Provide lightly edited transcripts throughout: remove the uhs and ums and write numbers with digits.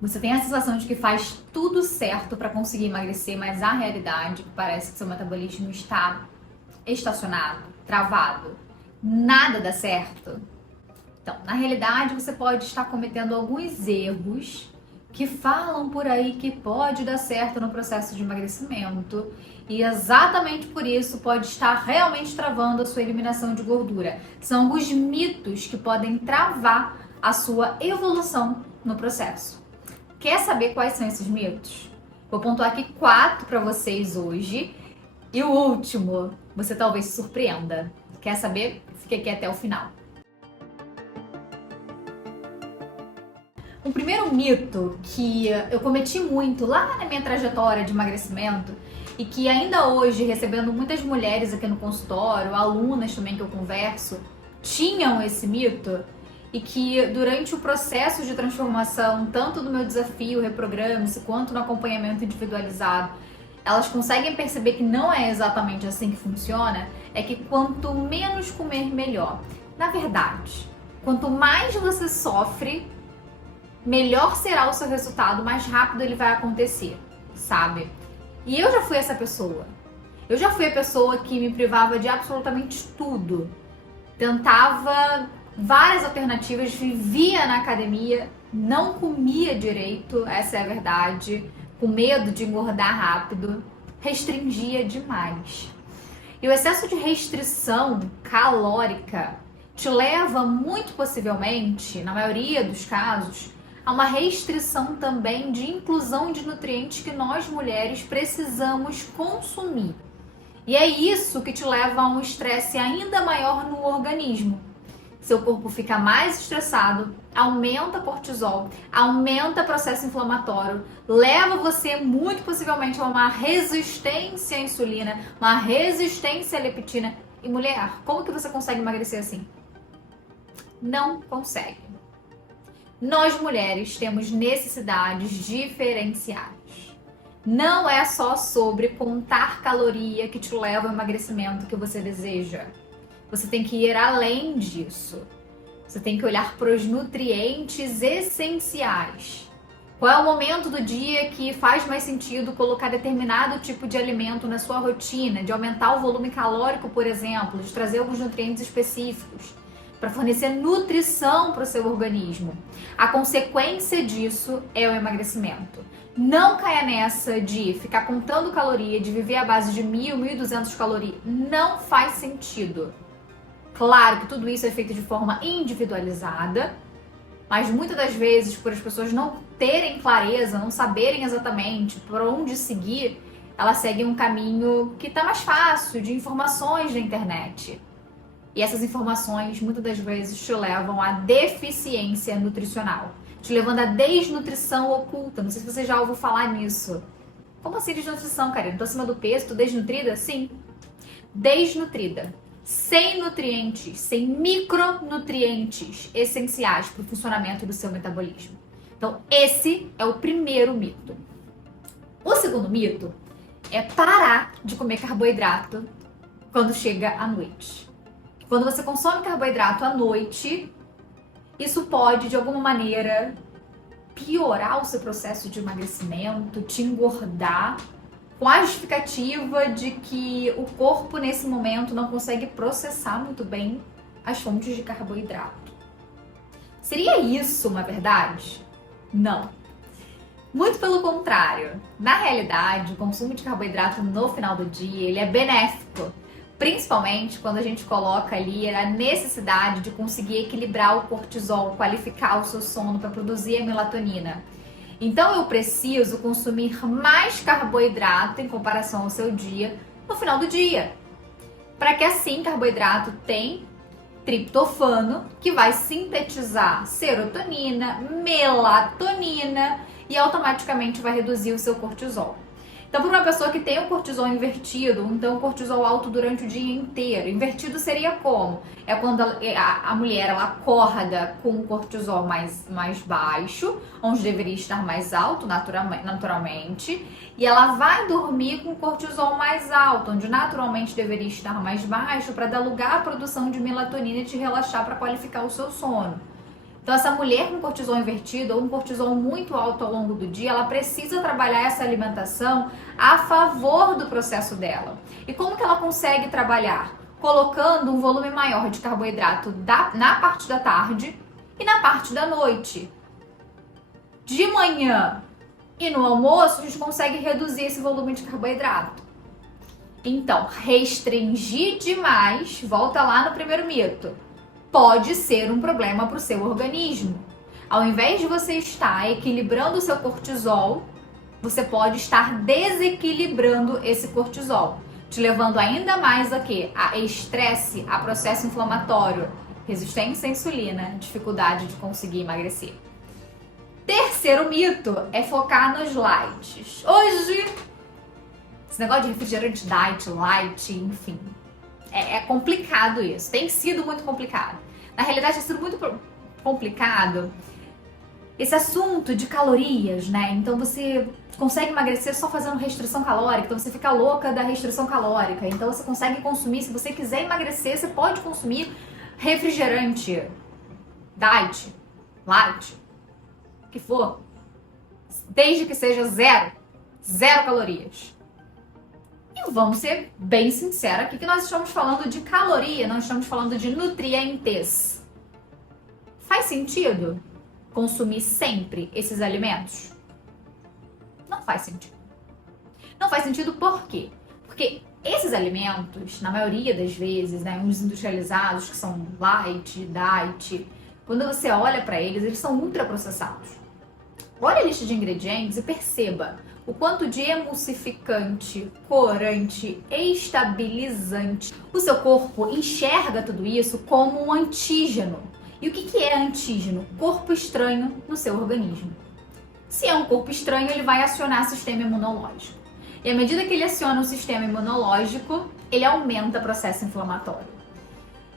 Você tem a sensação de que faz tudo certo para conseguir emagrecer, mas a realidade parece que seu metabolismo está estacionado, travado. Nada dá certo. Então, na realidade, você pode estar cometendo alguns erros que falam por aí que pode dar certo no processo de emagrecimento e exatamente por isso pode estar realmente travando a sua eliminação de gordura. São alguns mitos que podem travar a sua evolução no processo. Quer saber quais são esses mitos? Vou pontuar aqui 4 para vocês hoje e o último você talvez se surpreenda. Quer saber? Fique aqui até o final. O primeiro mito que eu cometi muito lá na minha trajetória de emagrecimento e que ainda hoje, recebendo muitas mulheres aqui no consultório, alunas também que eu converso, tinham esse mito e que durante o processo de transformação, tanto do meu desafio Reprograme-se, quanto no acompanhamento individualizado, elas conseguem perceber que não é exatamente assim que funciona, é que quanto menos comer, melhor. Na verdade, quanto mais você sofre, melhor será o seu resultado, mais rápido ele vai acontecer, sabe? E eu já fui essa pessoa. Eu já fui a pessoa que me privava de absolutamente tudo. Tentava várias alternativas, vivia na academia, não comia direito, essa é a verdade, com medo de engordar rápido, restringia demais. E o excesso de restrição calórica te leva muito possivelmente, na maioria dos casos, a uma restrição também de inclusão de nutrientes que nós mulheres precisamos consumir. E é isso que te leva a um estresse ainda maior no organismo. Seu corpo fica mais estressado, aumenta cortisol, aumenta processo inflamatório, leva você muito possivelmente a uma resistência à insulina, uma resistência à leptina. E mulher, como que você consegue emagrecer assim? Não consegue. Nós mulheres temos necessidades diferenciais. Não é só sobre contar caloria que te leva ao emagrecimento que você deseja. Você tem que ir além disso. Você tem que olhar para os nutrientes essenciais. Qual é o momento do dia que faz mais sentido colocar determinado tipo de alimento na sua rotina, de aumentar o volume calórico, por exemplo, de trazer alguns nutrientes específicos, para fornecer nutrição para o seu organismo. A consequência disso é o emagrecimento. Não caia nessa de ficar contando caloria, de viver à base de 1.000, 1.200 calorias. Não faz sentido. Claro que tudo isso é feito de forma individualizada, mas muitas das vezes, por as pessoas não terem clareza, não saberem exatamente por onde seguir, elas seguem um caminho que está mais fácil, de informações da internet. E essas informações, muitas das vezes, te levam à deficiência nutricional, te levando à desnutrição oculta. Não sei se você já ouviu falar nisso. Como assim desnutrição, Karina? Tô acima do peso, tô desnutrida? Sim. Desnutrida. Sem nutrientes, sem micronutrientes essenciais para o funcionamento do seu metabolismo. Então, esse é o primeiro mito. O segundo mito é parar de comer carboidrato quando chega à noite. Quando você consome carboidrato à noite, isso pode, de alguma maneira, piorar o seu processo de emagrecimento, te engordar, com a justificativa de que o corpo, nesse momento, não consegue processar muito bem as fontes de carboidrato. Seria isso uma verdade? Não. Muito pelo contrário. Na realidade, o consumo de carboidrato no final do dia, ele é benéfico. Principalmente quando a gente coloca ali a necessidade de conseguir equilibrar o cortisol, qualificar o seu sono para produzir a melatonina. Então eu preciso consumir mais carboidrato em comparação ao seu dia no final do dia. Para que assim carboidrato tem triptofano, que vai sintetizar serotonina, melatonina e automaticamente vai reduzir o seu cortisol. Então, para uma pessoa que tem o cortisol invertido, então o cortisol alto durante o dia inteiro, invertido seria como? É quando a mulher ela acorda com o cortisol mais baixo, onde deveria estar mais alto naturalmente, e ela vai dormir com o cortisol mais alto, onde naturalmente deveria estar mais baixo, para dar lugar à produção de melatonina e te relaxar para qualificar o seu sono. Então essa mulher com cortisol invertido ou um cortisol muito alto ao longo do dia, ela precisa trabalhar essa alimentação a favor do processo dela. E como que ela consegue trabalhar? Colocando um volume maior de carboidrato na parte da tarde e na parte da noite. De manhã e no almoço, a gente consegue reduzir esse volume de carboidrato. Então, restringir demais, volta lá no primeiro mito, pode ser um problema para o seu organismo. Ao invés de você estar equilibrando o seu cortisol, você pode estar desequilibrando esse cortisol, te levando ainda mais a quê? A estresse, a processo inflamatório, resistência à insulina, dificuldade de conseguir emagrecer. Terceiro mito é focar nos lights. Hoje, esse negócio de refrigerante diet, light, enfim, é complicado isso. Tem sido muito complicado. Na realidade, tem sido muito complicado esse assunto de calorias, né? Então você consegue emagrecer só fazendo restrição calórica, então você fica louca da restrição calórica. Então você consegue consumir, se você quiser emagrecer, você pode consumir refrigerante diet, light, o que for, desde que seja zero calorias. E vamos ser bem sinceros aqui que nós estamos falando de caloria, não estamos falando de nutrientes. Faz sentido consumir sempre esses alimentos? Não faz sentido. Não faz sentido por quê? Porque esses alimentos, na maioria das vezes, né, os industrializados, que são light, diet, quando você olha para eles, eles são ultraprocessados. Olha a lista de ingredientes e perceba o quanto de emulsificante, corante, estabilizante. O seu corpo enxerga tudo isso como um antígeno. E o que é antígeno? Corpo estranho no seu organismo. Se é um corpo estranho, ele vai acionar o sistema imunológico. E à medida que ele aciona o sistema imunológico, ele aumenta o processo inflamatório.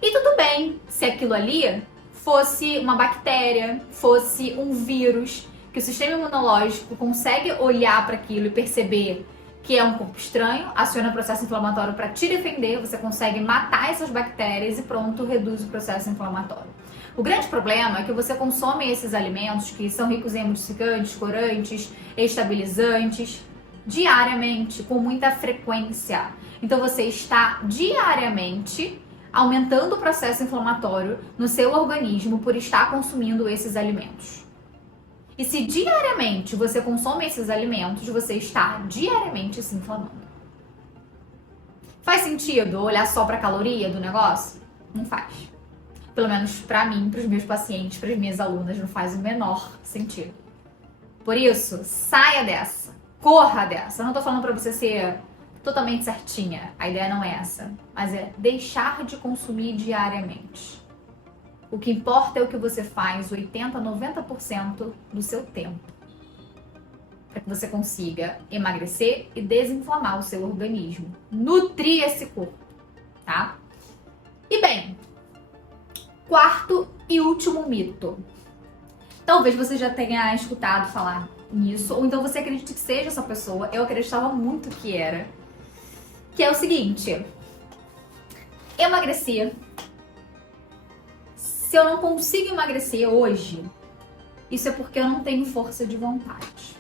E tudo bem se aquilo ali fosse uma bactéria, fosse um vírus, que o sistema imunológico consegue olhar para aquilo e perceber que é um corpo estranho, aciona o processo inflamatório para te defender, você consegue matar essas bactérias e pronto, reduz o processo inflamatório. O grande problema é que você consome esses alimentos que são ricos em emulsificantes, corantes, estabilizantes, diariamente, com muita frequência. Então você está diariamente aumentando o processo inflamatório no seu organismo por estar consumindo esses alimentos. E se diariamente você consome esses alimentos, você está diariamente se inflamando. Faz sentido olhar só para a caloria do negócio? Não faz. Pelo menos para mim, para os meus pacientes, para as minhas alunas, não faz o menor sentido. Por isso, saia dessa, corra dessa. Eu não tô falando para você ser totalmente certinha, a ideia não é essa, mas é deixar de consumir diariamente. O que importa é o que você faz 80, 90% do seu tempo. Para que você consiga emagrecer e desinflamar o seu organismo. Nutrir esse corpo, tá? E bem, quarto e último mito. Talvez você já tenha escutado falar nisso, ou então você acredite que seja essa pessoa. Eu acreditava muito que era. Que é o seguinte: emagrecer. Se eu não consigo emagrecer hoje, isso é porque eu não tenho força de vontade.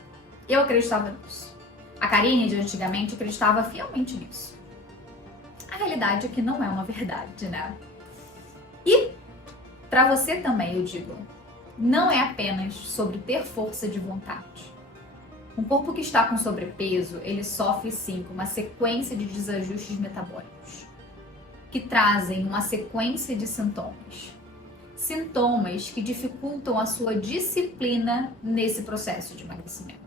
Eu acreditava nisso. A Karine de antigamente acreditava fielmente nisso. A realidade é que não é uma verdade, né? E para você também eu digo, não é apenas sobre ter força de vontade. Um corpo que está com sobrepeso, ele sofre sim com uma sequência de desajustes metabólicos que trazem uma sequência de sintomas. Sintomas que dificultam a sua disciplina nesse processo de emagrecimento.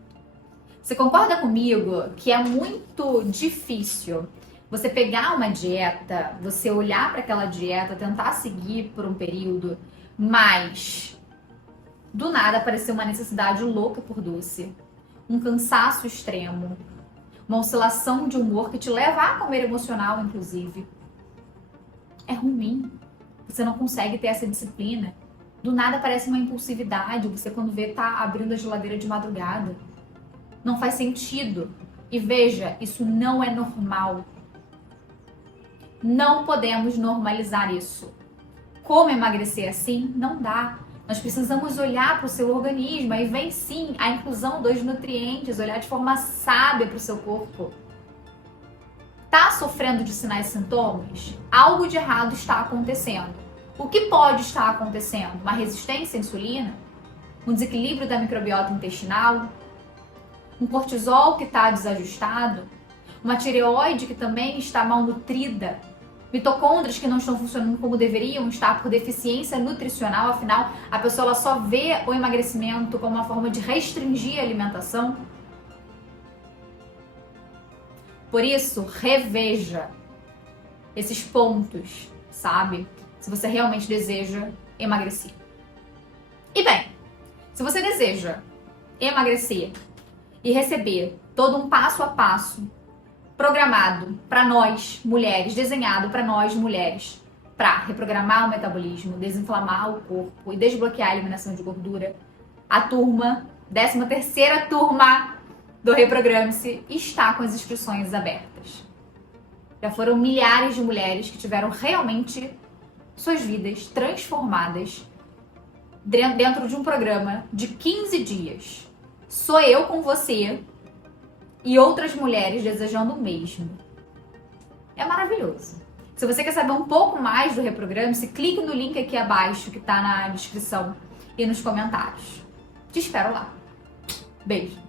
Você concorda comigo que é muito difícil você pegar uma dieta, você olhar para aquela dieta, tentar seguir por um período, mas do nada aparecer uma necessidade louca por doce, um cansaço extremo, uma oscilação de humor que te leva a comer emocional, inclusive. É ruim. Você não consegue ter essa disciplina. Do nada parece uma impulsividade. Você quando vê tá abrindo a geladeira de madrugada. Não faz sentido. E veja, isso não é normal. Não podemos normalizar isso. Como emagrecer assim? Não dá. Nós precisamos olhar para o seu organismo. Aí vem sim a inclusão dos nutrientes, olhar de forma sábia para o seu corpo. Tá sofrendo de sinais e sintomas? Algo de errado está acontecendo. O que pode estar acontecendo? Uma resistência à insulina? Um desequilíbrio da microbiota intestinal? Um cortisol que está desajustado? Uma tireoide que também está mal nutrida? Mitocôndrias que não estão funcionando como deveriam estar por deficiência nutricional? Afinal, a pessoa ela só vê o emagrecimento como uma forma de restringir a alimentação? Por isso, reveja esses pontos, sabe? Se você realmente deseja emagrecer. E bem, se você deseja emagrecer e receber todo um passo a passo programado para nós mulheres, desenhado para nós mulheres, para reprogramar o metabolismo, desinflamar o corpo e desbloquear a eliminação de gordura, a turma, 13ª turma do Reprograme-se está com as inscrições abertas. Já foram milhares de mulheres que tiveram realmente suas vidas transformadas dentro de um programa de 15 dias. Sou eu com você e outras mulheres desejando o mesmo. É maravilhoso. Se você quer saber um pouco mais do Reprograme-se, clique no link aqui abaixo que está na descrição e nos comentários. Te espero lá. Beijo!